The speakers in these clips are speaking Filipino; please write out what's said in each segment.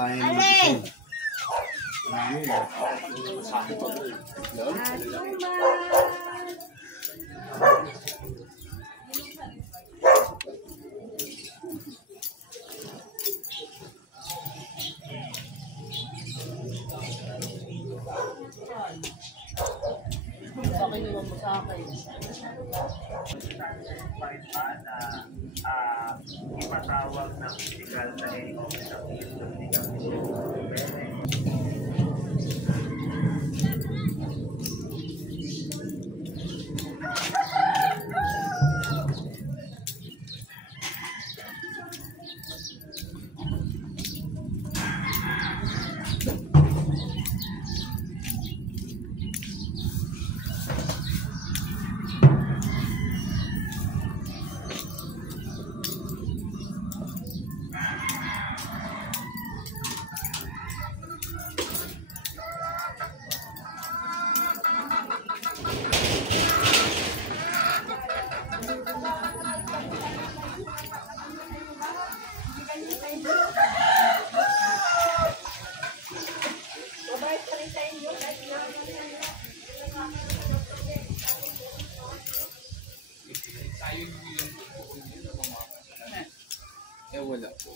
kaya naman ito. Pakiniwan mo sa akin. Ipatawag ng physical na helicopter. Wala po.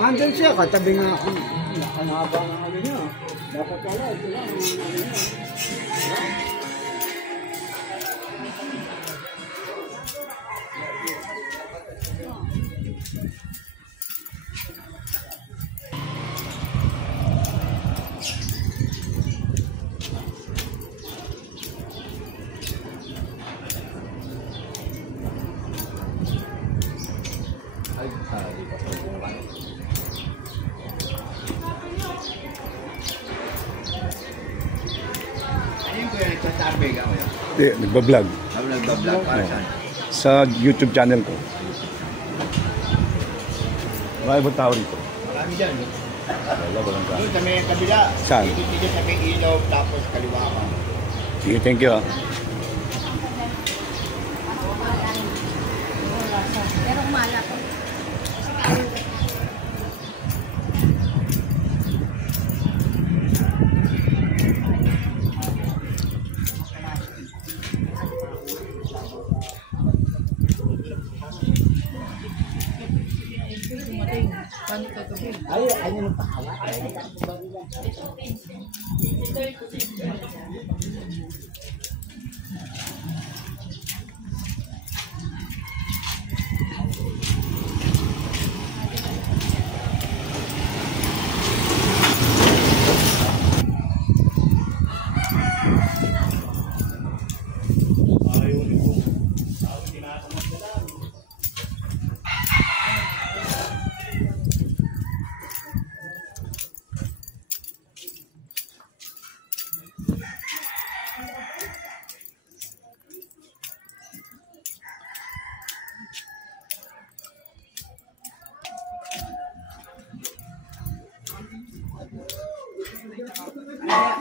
Andun siya, katabi nga ako. Ang haba ng ano niya. Dapat pala, ito lang ang ano niya. Nagsasabi ka mo yun? Hindi, nagbablog. Ako nagbablog para saan? Sa YouTube channel ko. Marami ba tao rito? Marami dyan. Wala, walang tao. Doon sa may kabila. Saan? Dito sa may ilaw tapos kaliwa ka. Sige, thank you. Pero kumala ko. Ay, ano nang pahala?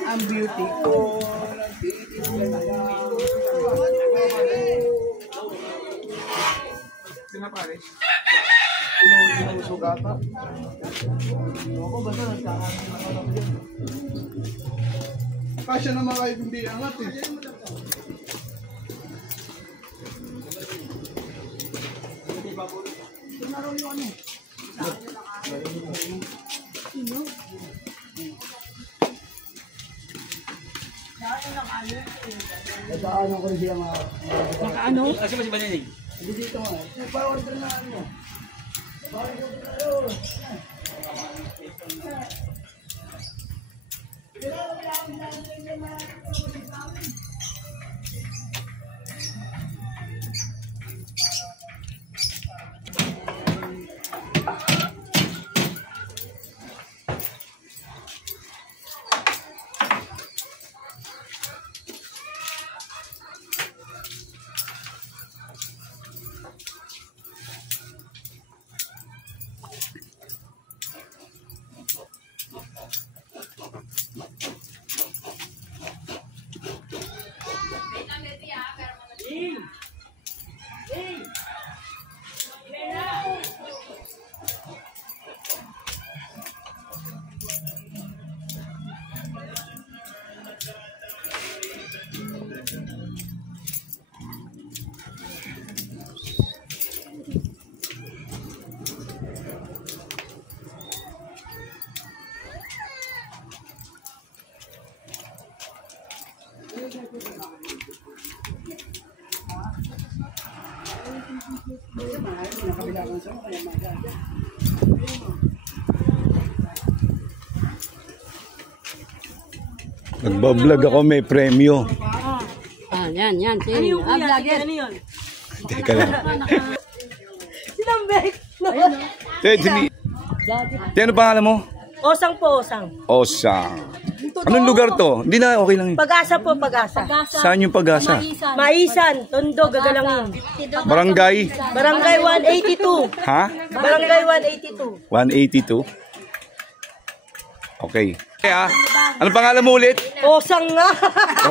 Ang beauty ko. Inusuga ka. Ako basta nagkakaroon ako dyan. Kasya naman kayo hindi angat eh. Naroon yung ano? Sino? Nakaano ko siya mga... Nakaano? Kasi ba si Baninig? Hindi dito nga. Pa-order na ano. Pa-order na ano. Nagbablog ako, may premyo. Yan. Ano yung kuya? Ano yun? Teka lang. Sinambek. Ano pangalan mo? Osang po, Osang. Osang. Anong lugar to? Hindi na, okay lang yun. Pag-asa po, Pag-asa. Saan yung Pag-asa? Maisan, Tondo, Gagalangin. Barangay? Barangay 182. Ha? Barangay 182. 182? Okay. Kaya, anong pangalan mo ulit? Osang nga.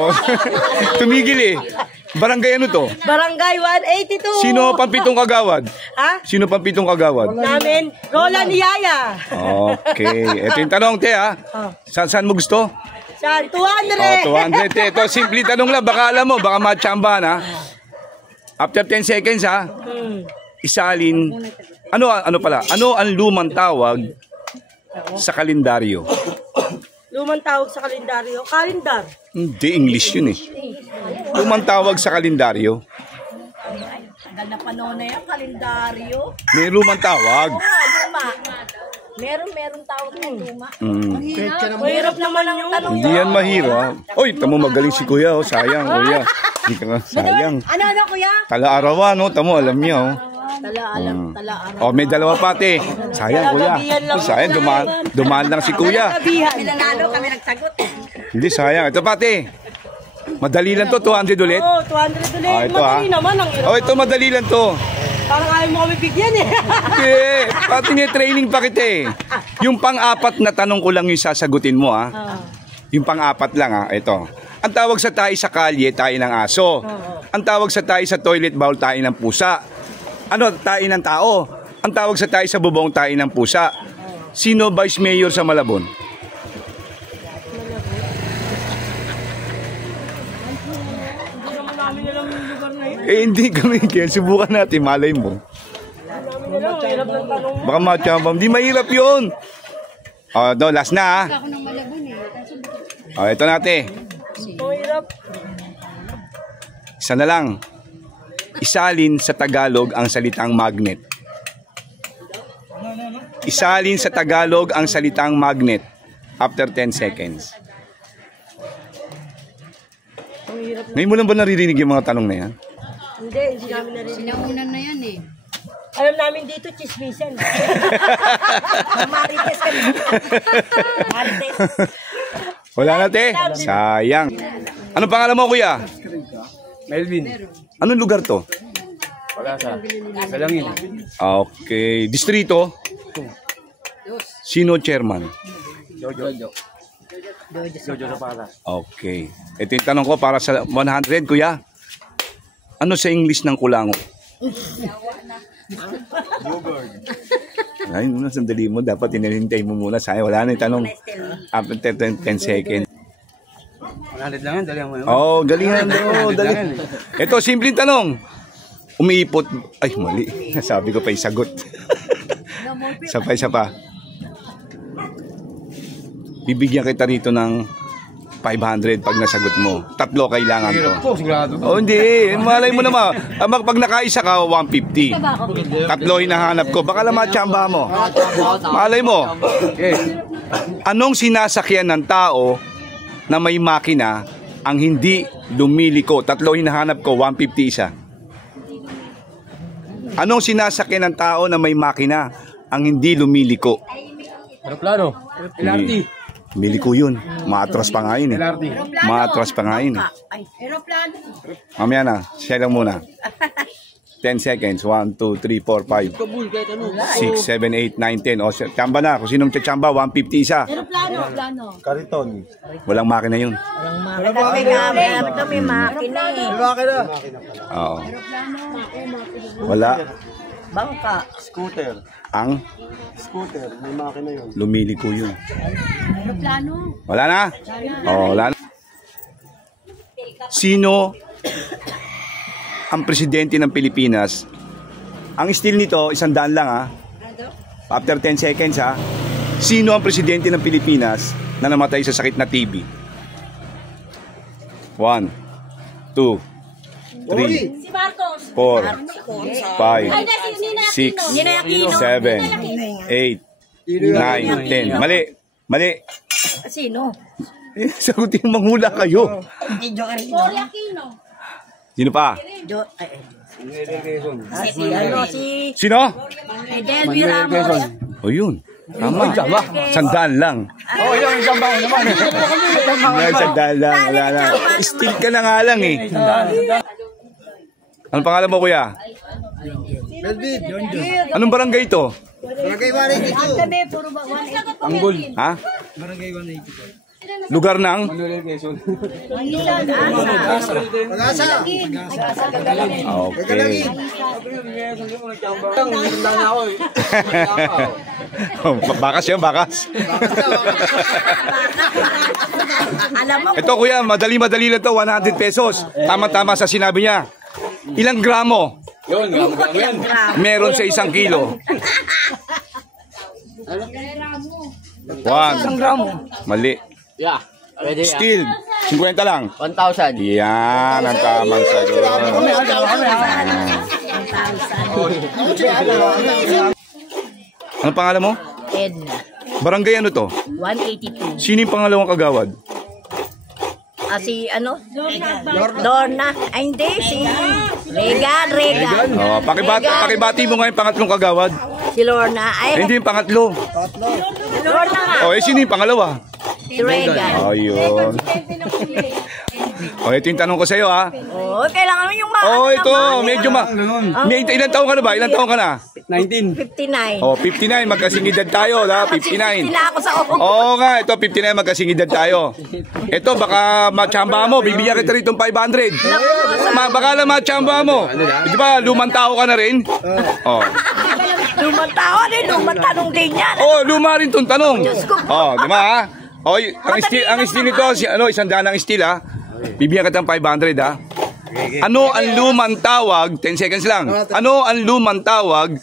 Oh, tumigil eh. Barangay ano to? Barangay 182. Sino pang pitong kagawad? Ha? Sino pang pitong kagawad? Namin, Roland Yaya. Okay. Ito yung tanong, te, ha? Saan mo gusto? Saan? 200. 200, te. Ito, simple tanong lang. Baka alam mo, baka matsambahan, ha? After 10 seconds, ha? Isalin. Ano ang lumang tawag sa kalendaryo? Lumang tawag sa kalendaryo. Kalendar. Hindi, English yun eh. Lumang tawag sa kalendaryo. Tagal na panahon na yan, kalendaryo. May lumang tawag. Luma. Merong tawag na luma. Mahirap naman ang tanong. Hindi yan mahirap. Oy, tamo magaling si kuya, oh. Sayang, kuya. Hindi ka nga, sayang. Ano, kuya? Tala-arawan, no? Tamo, alam niya, oh. Tala-araw. Oh, may dalawa pati. Sayang, kuya. Sayang, dumaan lang si kuya. Kami nanalo, kami nagsagot. Hindi, sayang. Ito pati. Madali lang to, 200 ulit. Oo, 200 ulit. Ah, ito, Madali naman ang hirap. Oh, ito madali lang to. Parang ayaw mo kami bigyan eh. Hindi, pati training pa kita eh. Yung pang-apat na tanong ko lang yung sasagutin mo, ha? Yung pang-apat lang, ha? Ito. Ang tawag sa tayo sa kalye, tayo ng aso. Ang tawag sa tayo sa toilet bowl, tayo ng pusa. Ano, tayo ng tao. Ang tawag sa tayo sa bubong, tayo ng pusa. Sino vice mayor sa Malabon? Hindi naman namin alam yung lugar na yun. Eh, hindi kami. Kaya subukan natin, malay mo. Namin alam, hirap ng tanong mo. Baka matiyambang. Hindi mahirap yun. Oh, do, last na, ha? Ako nang malabon eh. Oh, ito natin. Mahirap. Isa na lang. Isalin sa Tagalog ang salitang magnet. Isalin sa Tagalog ang salitang magnet. After 10 seconds. Ngayon mo lang ba naririnig yung mga tanong na yan? Hindi namin narinig. Sinaunan na yan eh. Alam namin dito, chismisan. Marites kami. Marites. Wala na, te. Sayang. Anong pangalan mo, kuya? Melvin. Anong lugar to? Pag-asa. Galangin. Okay. Distrito? Sino chairman? Jojo Zapata. Okay. Ito yung tanong ko para sa 100, kuya. Ano sa English ng kulango? Ay, muna sandali mo. Dapat inilintay mo muna. Sayang, wala na yung tanong. After 10 seconds. 100 lang yan, dali mo. Oh, galingan daw. Dali. Ito, simpleng tanong. Umiipot. Ay, mali. Sabi ko pa yung sagot. Isa pa. Bibigyan kita rito ng 500 pag nasagot mo. 3 kailangan to. Sigurado. Oh, hindi. Malay mo naman. Pag nakaisa ka, 150. 3 hinahanap ko. Baka lang matsamba mo. Malay mo. Anong sinasakyan ng tao na may makina ang hindi lumiliko? 3 hinahanap ko, 150 isa. Anong sinasakyan ng tao na may makina ang hindi lumiliko? Aeroplano. LRT. Lumiliko yun. Maatras pa nga yun eh. LRT. Maatras pa nga yun eh. Aeroplano. Mamaya na, share lang muna. 10 seconds. 1, 2, 3, 4, 5, 6, 7, 8, 9, 10. O, tsamba na. Kung sinong tsamba, 150 isa. Aeroplano. Walang makina yun. Kami makina eh. Oo. Wala. Bangka. Scooter. Ang Scooter. May makina yun. lumiliko yun. Aeroplano. Wala na? Oo, wala na. Sino ang presidente ng Pilipinas? Ang steel nito, 100 lang, ha? After 10 seconds, ha? Sino ang presidente ng Pilipinas na namatay sa sakit na TB? 1, 2, 3, Si Marcos. 4, 5, Nina 6, Aquino. 7, 8, 9, 10. Mali. Mali. Sino? Sagutin, manghula kayo. Si Joe Aquino. Sino pa? Si Sino? Delby Ramos. O yun. Tama. Sandaan lang. Oh, yun, isang baon naman. Sandaan lang. Wala na. Still ka na nga lang eh. Anong pangalan mo, kuya? Anong barangay ito? Anggol. Ha? Lugar ng? Okay. Bakas yan, bakas. Alam mo, Ito kuya, madali-madali lang to, 100 pesos. Tama-tama sa sinabi niya. Ilang gramo? ilang Meron sa 1 kilo. 1. Mali. Yeah. Pwede yan. Steel. 50 lang. 1,000. Yan ang tamang sagot. Ano pangalan mo? Edna. Barangay ano to? 182. Sino yung pangalawang kagawad? Si ano? Dorna. Ay, hindi. Si Regan. Oh, pakibati mo nga yung pangatlong kagawad. Si Lorna. Ay, Hindi yung pangatlo. Lorna nga. Oh, sino yung pangalawa? Si Regan. Ayun. Oh, ito yung tanong ko sa'yo ha. Oh, kailangan mo yung Oh, ito, medyo ilang taon ka na ba? Ilang taon ka na? 19. 59. Oh, 59, magkasingidad tayo, ha? 59. Sila ako sa Oo nga, ito 59, magkasingidad tayo. Ito, baka machamba mo, bibigyan kita rito ng 500. Baka lang machamba mo. Di ba, lumang tao ka na rin? Oh. Lumang tao, lumang tanong din yan. Oh, luma rin tong tanong. Oh, di ba ha? Oh, ang steel nito, $100 ang steel ha. Bibigyan kita ng 500 ha. Ano ang lumang tawag, 10 seconds lang. Ano ang lumang tawag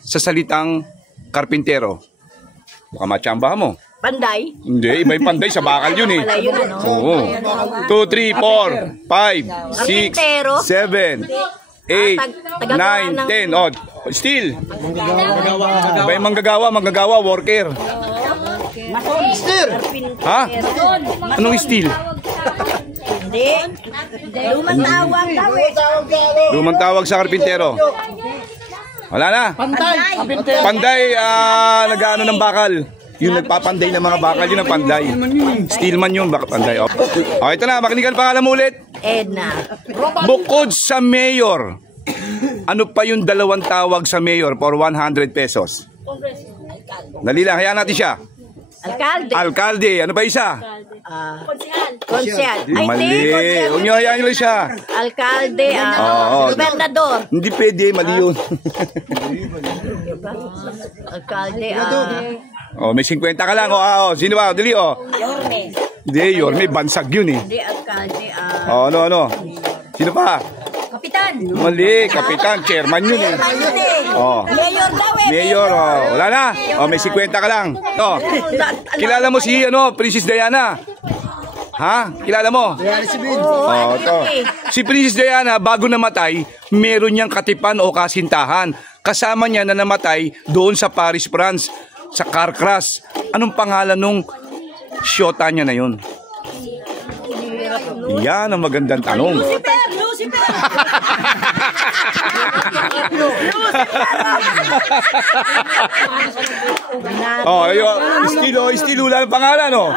sa salitang karpintero? Baka machamba mo. Panday. Hindi, iba yung panday sa bakal yun eh. Wala yun, ano? Oo. 2, 3, 4, 5, 6, 7, 8, 9, 10. Oh, steel. Iba yung manggagawa, worker. Ha? Anong steel? Hindi. Lumang tawag daw eh. Lumang tawag sa karpintero. Wala na. Panday, nag-ano ng bakal. Yung nagpapanday ng mga bakal, yun ang panday. Steelman yun, baka panday. Okay, ito na, makinig ang pangalan mo ulit. Edna. Bukod sa mayor, ano pa yung dalawang tawag sa mayor for 100 pesos? Dali lang, hayaan natin siya. Alkalde. Alkalde, ano pa isa? Konsyal. Ay, Mali. hindi. konsyal. Huwag nyo hayaan nyo lang siya. Alkalde. Oo. Gobernador. Hindi pwede, mali yun. Alkalde. Oh, may 50 ka lang. Oh, sino ba? Dali, oh. Yorme. Hindi, Yorme, bansag yun eh. Hindi, alkalde. Oh, ano? Sino pa? Kapitan. Mali, kapitan, chairman yun eh. Chairman yun eh. Oh. Mayor daw eh. Mayor, oh. Wala na. Oh, may 50 ka lang. Oh. Kilala mo si, Princess Diana? Ha? Kilala mo? Oh, to. Si Princess Diana, bago namatay, meron niyang katipan o kasintahan. Kasama niya na namatay doon sa Paris, France, sa car crash. Anong pangalan nung syota niya na yun? Yan ang magandang tanong. Lucifer. Oh, estilo lang ang pangalan, no?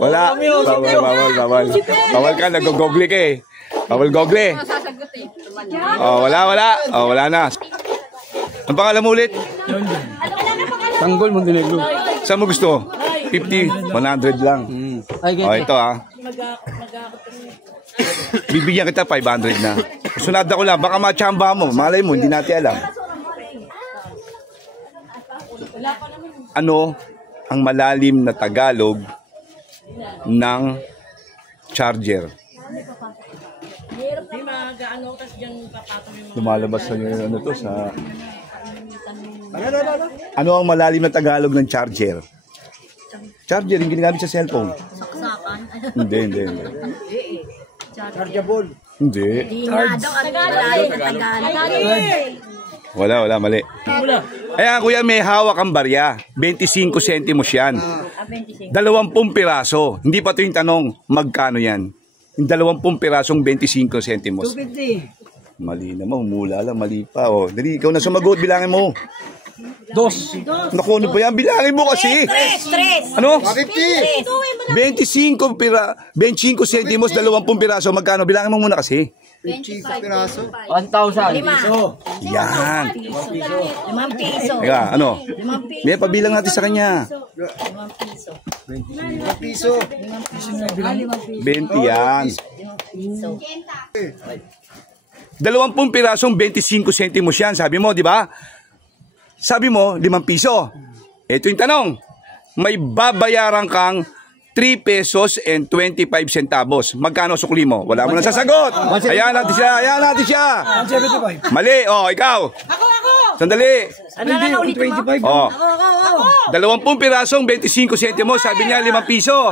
Wala. Bawal. Bawal ka, nag-google ka eh. Bawal google. Oh, wala. Oh, wala na. Ang pangalan mo ulit? Tanggol, Montenegro. Saan mo gusto? 50, 100 lang. Oh, ito ah. Bibigyan kita 500 na. Sunada ko lang, baka machamba mo. Malay mo, hindi natin alam. Ano ang malalim na Tagalog ng charger? Lumalabas na yun ano to sa... Ano ang malalim na Tagalog ng charger? Charger, yung ginagamit sa cellphone. Saksakan. Hindi. Chargeable. Hindi. Hindi nga daw. Ang Tagalog. Wala, mali. Ayan, kuya, may hawak ang barya. 25 centimos yan. 20 piraso. Hindi pa ito yung tanong, magkano yan? Yung 20 pirasong 25 centimos. 250. Mali naman, humula lang, mali pa. Oh. Dali, ikaw na sumagot, bilangin mo. 2. Naku, ano ba yan? Bilangin mo kasi. 3. Ano? 50. 25 centimos, 20 piraso. Magkano? Bilangin mo muna kasi. 25 piraso. 1,000. 5. Yan. 5 piso. Teka, ano? 5 piso. May pabilang natin sa kanya. 5 piso. 5 piso. 20 yan. 5 piso. 20 pirasong 25 centimos yan. Sabi mo, di ba? Sabi mo, 5 piso. Ito yung tanong. May babayaran kang 3 pesos and 25 centavos. Magkano sukli mo? Wala mo na sasagot. Ayan natin siya. 175. Mali. Oh, ikaw. Ako! Sandali. Ano na ulitin mo? 25. Oh. Ako! 20 pirasong 25 centimos. Sabi niya 5 piso.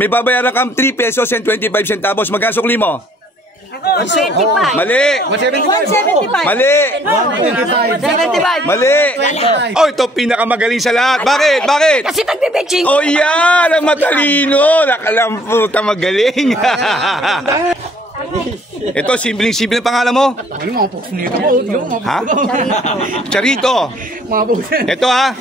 May babayaran kang 3 pesos and 25 centavos. Magkano sukli mo? 25. Mali. 175. Mali. 75. Mali. Oh, ito pinakamagaling sa lahat. Bakit? Kasi tagbibetching. Oh, yan. Ang matalino. Nakalamputa magaling. Ito, simple ang pangalan mo? Ha? Charito. Ito ha.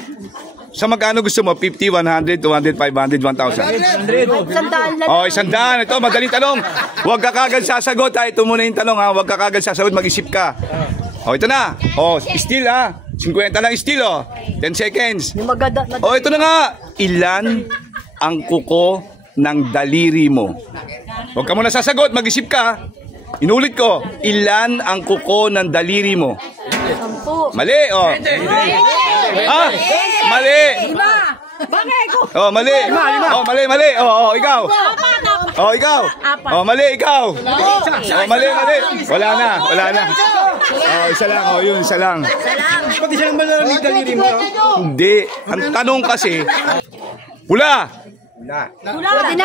Sa magkano gusto mo? 50, 100, 200, 500, 1,000? Oh, 100. Ito, madaling tanong. Huwag ka kagad sasagot ha. Ito muna yung tanong ha. Huwag ka kagad sasagot. Mag-isip ka. Oh, ito na. Oh, still ha. 50 lang still oh. 10 seconds. Oh, ito na nga. Ilan ang kuko ng daliri mo? Huwag ka muna sasagot. Mag-isip ka. Inulit ko. Ilan ang kuko ng daliri mo? 10. Mali oh. Ha? Mali. Oh, mali. Oh, mali. Oh, ikaw. Oh, ikaw. Oh, mali, ikaw. Oh, mali. Wala na. Oh, isa lang. Oh, yun, isa lang. Pati siya lang ba nalang daliri mo? Hindi. Ang tanong kasi, pula.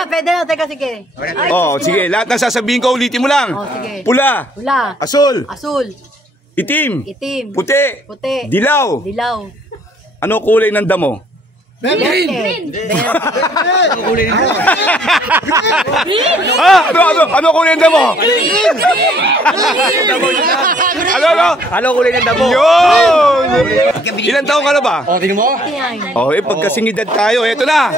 Pwede na. Teka, sige. Oh, sige. Lahat na sasabihin ko, ulitin mo lang. sige. Pula. Pula. Asul. Asul. Itim. Itim. Puti. Puti. Dilaw. Dilaw. Ano kulay ng damo? Green. Ah, ano kulay ng damo? Ano kulay ng damo? Yun! Ilan taong ka na ba? O, tingnan mo. Oh, pagkasing edad tayo, eto na.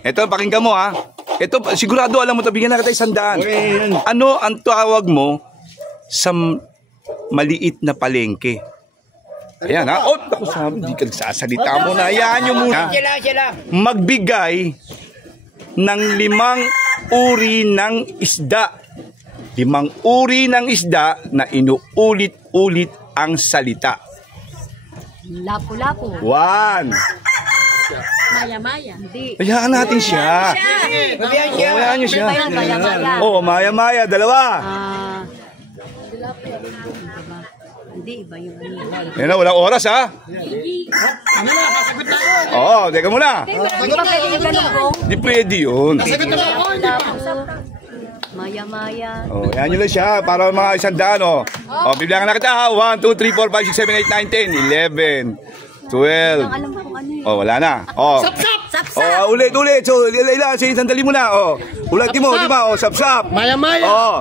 Eto, pakinggan mo ha. Eto, sigurado alam mo, bigyan na kita 100. Ano ang tawag mo sa maliit na palengke? Ayan ha. Oh, ako sabi, di ka nagsasalita mo na. Ayan nyo muna. Magbigay ng 5 uri ng isda. 5 uri ng isda na inuulit-ulit ang salita. Lapu-lapu. 1. Maya-maya. Hindi. Hayaan natin siya. Hayaan nyo siya. Maya-maya. Oh, maya-maya. 2. Hindi, iba yung Yan na, walang oras ha. Oo, teka muna. Di ba pwede yung ganun po? Di pwede yun. Maya-maya. Oh, yan nyo lang siya para mga 100 oh. Oh, bibilangan na kita ha. 1, 2, 3, 4, 5, 6, 7, 8, 9, 10, 11, 12. Alam ko kung ano yun. Oh, wala na. Oh. Oh, ulit. So, ilan, sandali mo na. Oh. Ulitin mo, di ba? Oh, sap-sap. Maya-maya. Oh.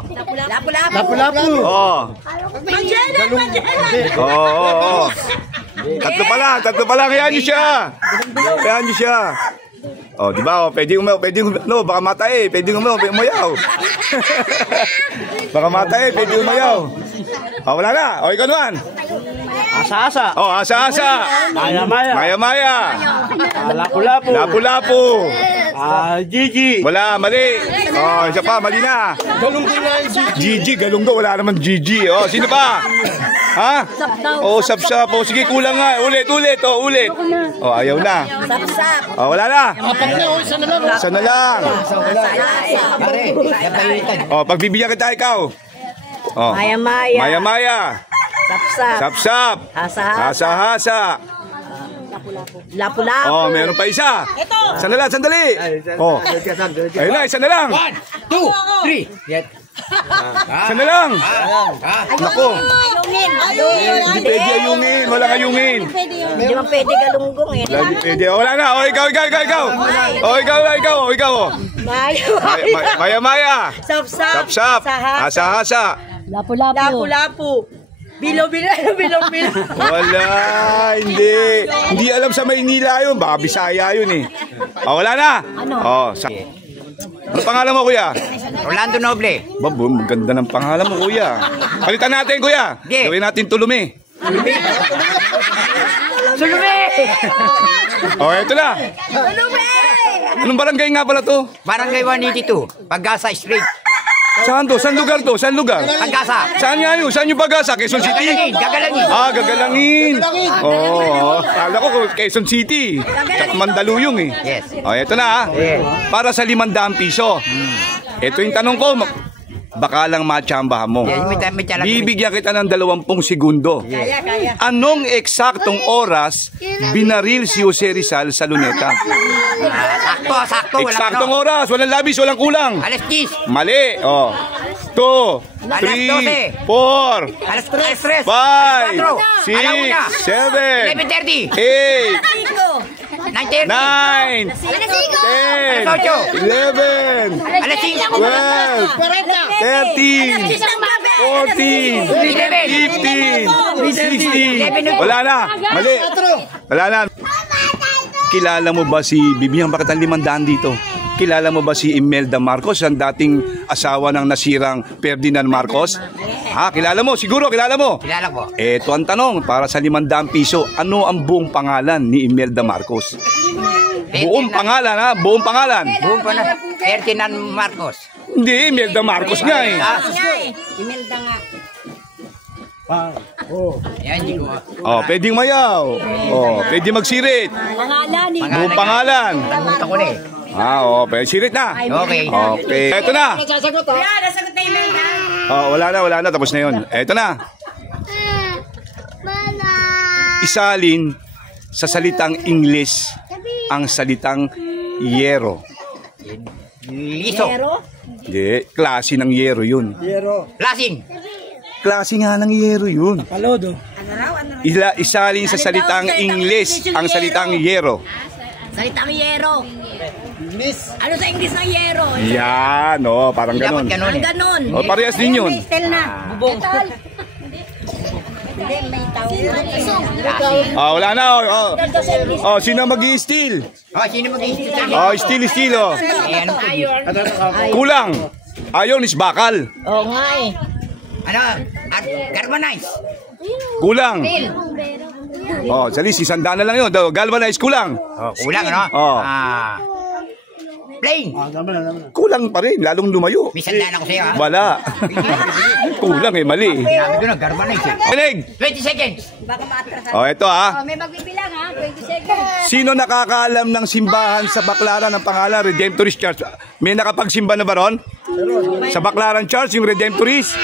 Lapu-lapu. Oh. Oh. Tatlo pa lang. Hayaan nyo siya. Oh, di ba? Oh, pwede no, baka matay. Pwede umayaw. Baka matay, pwede umayaw. Oh, wala na. Oh, ikaw naman. Asa-asa. Oh, asa-asa. Maya-maya. Maya-maya. Lapu-lapu. Lapu-lapu. Gigi. Wala, mali. Oh, isa pa, mali na. Galunggong na yung Gigi, galunggo. Wala naman Gigi. Oh, sino pa? Ha? Oh, sap-sap. Oh, sige, kulang nga. Ulit. Oh, ulit. Oh, ayaw na. Sapsap. Oh, wala na. apat na. O, isa na lang. Isa na lang. Oh, pagbibigyan kita ikaw. Oh. Maya-maya. Maya-maya. Sapsap. Sap-sap. Hasa-hasa. Hasa-hasa. Lapu-lapu. Oh, meron pa isa. Sandali. Oh. Ayun na, isa na lang. 1, 2, 3. Isa na lang. Nako. Hindi pwede ayungin. Walang ayungin. Hindi man pwede galunggong eh. Hindi pwede. Wala na. O, ikaw. O, ikaw. Maya. Sap-sap. Sap-sap. Hasa-hasa. Lapu-lapu. Bilo-bilo. Wala. Hindi. Hindi alam sa Maynila yun. Baka Bisaya yun eh. O, wala na. O, ano pangalan mo, kuya? Rolando Noble. Babum, ganda ng pangalan mo, kuya. Palitan natin, kuya. Gawin natin tulumi. Sulume! O, eto na. Anong barangay nga pala to? Barangay 182. Pag-asa Street. Saan to? Saan lugar to? Saan lugar? Pag-asa. Saan nga yun? Saan yung Pag-asa? Quezon City? Gagalangin. Ah, Gagalangin. Oo. Kala ko Quezon City. Tsaka Mandaluyong eh. Yes. O, eto na para sa 500 piso. Ito yung tanong ko. Baka lang matsambahan mo. Yes, may tiyalag. Bibigyan kita ng 20 segundo. Kaya. Anong eksaktong oras binaril si Jose Rizal sa Luneta? Sakto. Eksaktong oras. Walang labis, walang kulang. Alas 10. Mali. Oh. 2, 3, 4, Alas 3. 5, 6, 7, 11:30. 8, 9:30. 9, 10, Alas 11, Alas 12, 13, 14, 15, 16. 5. Wala na. Mali. Wala na. Kilala mo ba si, bibigyan ba kitang 500 dito? Kilala mo ba si Imelda Marcos, ang dating asawa ng nasirang Ferdinand Marcos? Ha, kilala mo? Siguro, kilala mo? Kilala ko. Ito ang tanong, para sa 500 piso, ano ang buong pangalan ni Imelda Marcos? Buong pangalan, ha? Buong pangalan. Buong pa na. Ferdinand Marcos. Hindi, Imelda Marcos nga eh. Imelda nga. Yan, hindi ko. Oh, pwedeng mayaw. Oh, pwede magsirit. Pangalan ni. Buong pangalan. Tanong ko na eh. Ah, oh, pwede sirit na. Okay. Okay. Ito na. Nasagot na Imelda. Oh, wala na. Tapos na yun. Ito na. Isalin sa salitang English ang salitang yero. Liso. Hindi, klase ng yero yun. Lasing. Klase nga ng yero yun. Palodo. Isalin sa salitang English ang salitang yero. Salitang yero. Ano sa English ng yero? Yan, oh, parang Dapat ganun. ganun eh. Ganon. Oh, parehas din yun. Stel na. Bubong. Wala na. Oh, sino mag-i-steal? Sino mag-iisip? Oh, steal, oh. Kulang. Ayaw, bakal. Oo nga eh. Ano? Carbonize. Kulang. Oh, salis, 100 na lang yun. Galvanize, kulang. Kulang, ano? Oh. Plain. Kulang pa rin, lalong lumayo. May sandaan ako sa'yo, ha? Wala. Kulang eh, mali. Sinabi ko na, carbonize eh. Kinig. 20 seconds. Baka maatras. Oh, ito ha. May magbibilang ha. 20 seconds. Sino nakakaalam ng simbahan sa Baclaran ng pangalan Redemptorist Church? May nakapagsimba na ba ron? Sa Baclaran Church, yung Redemptorist?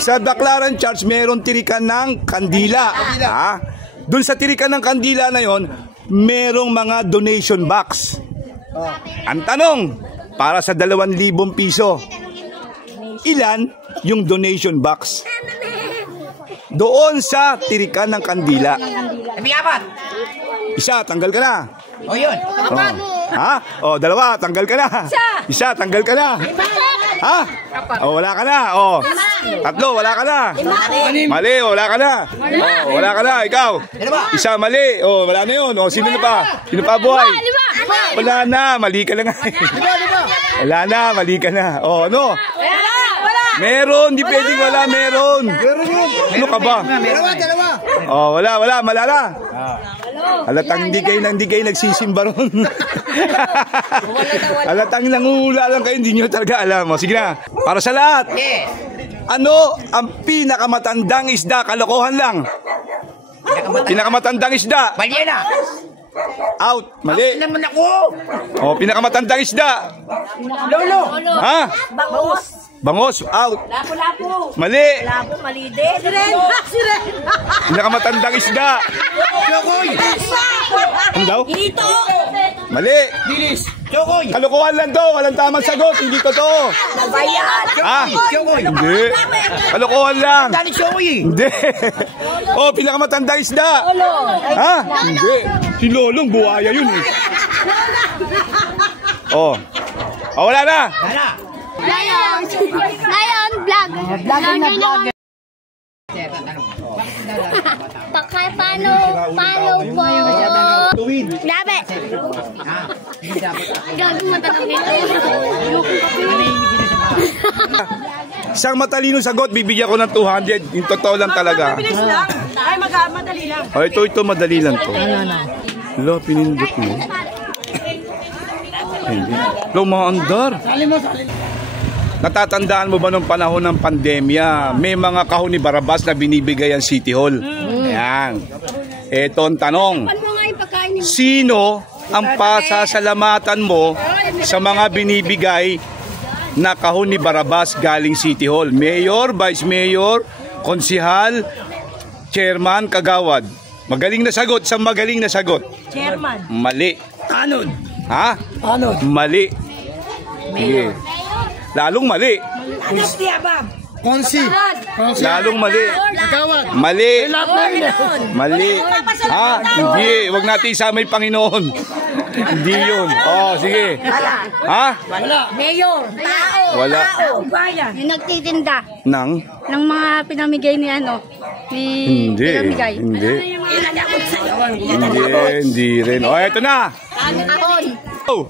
Sa Baclaran Church, meron tirikan ng kandila. Ha? Doon sa tirikan ng kandila na yon, merong mga donation box. Ang tanong, para sa 2,000 piso, ilan yung donation box? Doon sa tirikan ng kandila. Sabi apat. Isa, tanggal ka na. O yun. Ha? O, 2, tanggal ka na. Isa, tanggal ka na. Ha? O, wala ka na. O, 3, wala ka na. Mali, wala ka na. O, wala ka na. Ikaw. Isa, mali. O, wala na yun. O, sino na pa? Sino pa buhay? Wala na. Mali ka na nga. Wala na. Mali ka na. O, ano? Meron. Di pwedeng wala. Meron. Ano ka ba? O, wala. Malala. Halatang hindi kayo nagsisimba ron. Halatang nangula lang kayo, hindi nyo talaga alam. O, sige na, para sa lahat. Yes. Ano ang pinakamatandang isda? Kalokohan lang. Pinakamatandang isda. Balyena. Out. Mali. Naman ako. O, pinakamatandang isda. Lolo. Ha? Bangus. Bangos. Out. Lapu-lapu. Mali. Lapu, mali din. Siren. Pinakamatandang isda. Yokoy. Ano daw? Ito. Mali. Dilis. Chokoy. Kalokohan lang to. Walang tamang sagot. Hindi totoo. Ah, Chokoy. hindi. Kalokohan lang. Dali Chokoy eh. Hindi. Oh, pinakamatanda isda. Ha? Hindi. Si Lolong, buhaya yun eh. Oh. Oh, wala na. Wala. Lion! Lion vlog! Vlogger na vlogger! Paano po? Grabe! Gagawin matanong nito. Isang matalino sagot, bibigyan ko ng 200. Yung totoo lang talaga. Bilis lang. Ay, madali lang. Oh, ito madali lang to. Lo, pinindot mo. Hindi. Lo, maandar. Natatandaan mo ba nung panahon ng pandemya, may mga kahon ni Barabas na binibigay ang City Hall? Ayan. Ito ang tanong. Sino ang pasasalamatan mo sa mga binibigay na kahon ni Barabas galing City Hall? Mayor, Vice Mayor, Konsihal, Chairman, Kagawad. Magaling na sagot, sa magaling na sagot. Chairman. Mali. Tanod. Ha? Tanod. Mali. Sige. Lalong mali. Konsi. Lalong mali. Mali. Mali. Ha? Hindi. Huwag natin isama yung Panginoon. Hindi yun. Oh, sige. Ha? Mayor, tao. Wala. Bayan. Yung nagtitinda Nang? ng mga pinamigay ni Hindi. pinamigay. Hindi. Inanakot sa'yo. Hindi rin. Oh, eto na. Ahon. Oh.